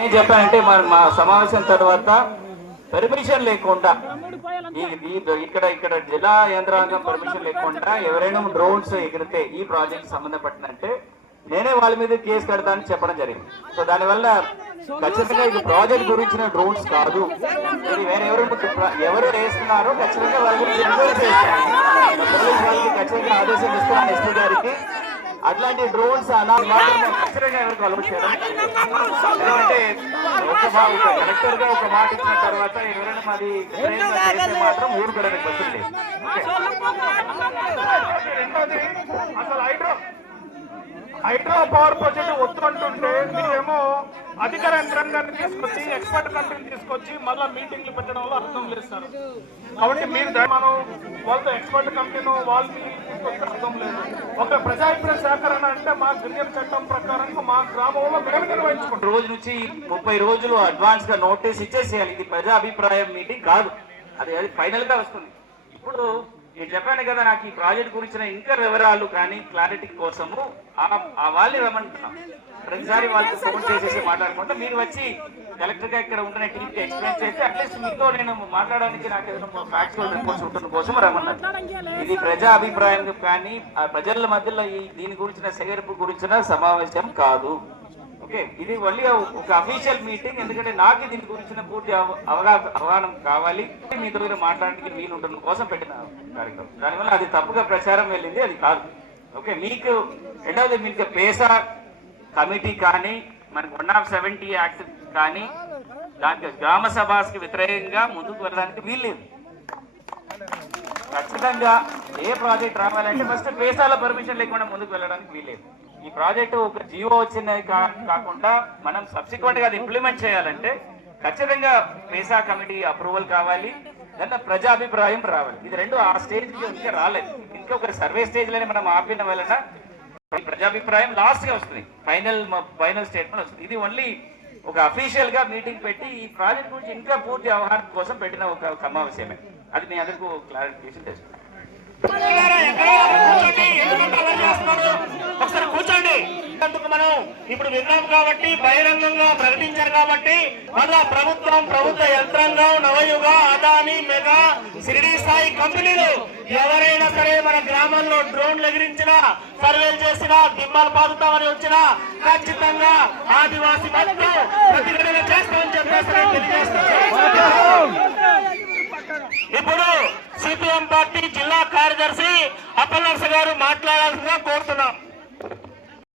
ఏం చెప్పానంటే మరి మా సమావేశం తర్వాత పర్మిషన్ లేకుండా ఇక్కడ ఇక్కడ జిల్లా యంత్రాంగం పర్మిషన్ లేకుండా ఎవరైనా డ్రోన్స్ ఎగిరితే ఈ ప్రాజెక్ట్ సంబంధపడినంటే నేనే వాళ్ళ మీద కేసు కడతానని చెప్పడం జరిగింది. సో దానివల్ల ఖచ్చితంగా ఇది ప్రాజెక్ట్ గురించిన డ్రోన్స్ కాదు. ఇది వేరే ఎవరు వేస్తున్నారో ఖచ్చితంగా వాళ్ళ గురించి ఖచ్చితంగా ఆదేశం ఇస్తున్నాను ఎస్పీ గారికి. అట్లాంటి డ్రోన్స్ అలా ఎందుకంటే ఒక మా- ఒక కలెక్టర్గా ఒక మాట ఇచ్చిన తర్వాత ఎవరైనా మాది మాత్రం ఊరుకోవడానికి వస్తుంది. రెండోది అసలు హైడ్రో హైడ్రో పవర్ ప్రాజెక్ట్ వద్దంటుంటే మీరేమో అధికార యంత్రాంగాన్ని తీసుకొచ్చి ఎక్స్పర్ట్ కంపెనీ తీసుకొచ్చి మళ్ళీ మీటింగ్లు పెట్టడంలో అర్థం లేదు సార్. కాబట్టి మీరు మనం వాళ్ళతో ఎక్స్పర్ట్ కంపెనీ వాళ్ళు తీసుకొస్తే అర్థం లేదు. ఒక ప్రజాభిప్రాయ సేకరణ అంటే మా గిరిజన చట్టం ప్రకారం మా గ్రామంలో మేము నిర్వహించుకుంటాం. రోజు నుంచి ముప్పై రోజులు అడ్వాన్స్గా నోటీస్ ఇచ్చేసేయాలి. ఇది ప్రజా అభిప్రాయం మీటింగ్ కాదు. అది అది ఫైనల్గా వస్తుంది. ఇప్పుడు నేను చెప్పాను కదా నాకు ఈ ప్రాజెక్ట్ గురించిన ఇంకా వివరాలు కానీ క్లారిటీ కోసము ఆ- వాళ్ళని రమ్మంటున్నాం ప్రతిసారి వాళ్ళకి ఫోన్ చేసేసి మాట్లాడుకుంటే మీరు వచ్చి కలెక్టర్గా ఇక్కడ ఉంటున్న టీంకి ఎక్స్ప్లెయిన్ చేస్తే అట్లీస్ట్ మీతో నేను మాట్లాడడానికి నాకు ఏదైనా ఫ్యాక్చువల్ రిపోర్ట్స్ ఉంటున్న కోసం రమ్మన్నారు. ఇది ప్రజా అభిప్రాయం కానీ ప్రజల మధ్యలో ఈ దీని గురించిన సెగర్పు గురించిన సమావేశం కాదు. ఓకే ఇది మళ్ళీ ఒక అఫీషియల్ మీటింగ్ ఎందుకంటే నాకు దీని గురించిన పూర్తి అవ- అవగాహన కావాలి. మీ దగ్గర మాట్లాడడానికి వీలు ఉండడం కోసం పెట్టిన కార్యక్రమం. దానివల్ల అది తప్పుగా ప్రచారం వెళ్ళింది అది కాదు. ఓకే మీకు రెండవది మీకు పేసా కమిటీ కానీ మనకు వన్ ఆఫ్ సెవెంటీ యాక్ట్ కానీ దానికి గ్రామ సభకి వ్యతిరేకంగా ముందుకు వెళ్ళడానికి వీల్లేదు. ఖచ్చితంగా ఏ ప్రాజెక్ట్ రావాలంటే ఫస్ట్ పేసాల పర్మిషన్ లేకుండా ముందుకు వెళ్ళడానికి వీలేదు ఈ ప్రాజెక్టు ఒక జియో వచ్చినది కాకుండా మనం సబ్సిక్వెంట్గా అది ఇంప్లిమెంట్ చేయాలంటే ఖచ్చితంగా పేసా కమిటీ అప్రూవల్ కావాలి దాంట్లో ప్రజాభిప్రాయం రావాలి. ఇది రెండు ఆ స్టేజ్ ఇంకా రాలేదు. ఇంకా ఒక సర్వే స్టేజ్లోనే మనం ఆపిన వలన ప్రజాభిప్రాయం లాస్ట్గా వస్తుంది. ఫైనల్ ఫైనల్ స్టేట్మెంట్ వస్తుంది. ఇది ఓన్లీ ఒక అఫీషియల్గా మీటింగ్ పెట్టి ఈ ప్రాజెక్ట్ గురించి ఇంకా పూర్తి అవగాహన కోసం పెట్టిన ఒక సమావేశమే. అది మీ అందరికీ క్లారిఫికేషన్ తెస్తుంది మనం ఇప్పుడు విన్నాం కాబట్టి బహిరంగంగా ప్రకటించారు కాబట్టి మళ్ళా ప్రభుత్వం ప్రభుత్వ యంత్రాంగం నవయుగ అదాని మెగా సిరిడి స్థాయి కంపెనీలు ఎవరైనా సరే మన గ్రామంలో డ్రోన్లు ఎగిరించినా సర్వేలు చేసినా దిమ్మలు పాదుతామని వచ్చినా ఖచ్చితంగా ఆదివాసి మొత్తం ప్రతిఘటన చేస్తామని చెప్పేసి ఇప్పుడు సిపిఎం పార్టీ జిల్లా కార్యదర్శి అప్పలనర్స గారు మాట్లాడాల్సిందిగా కోరుతున్నాం.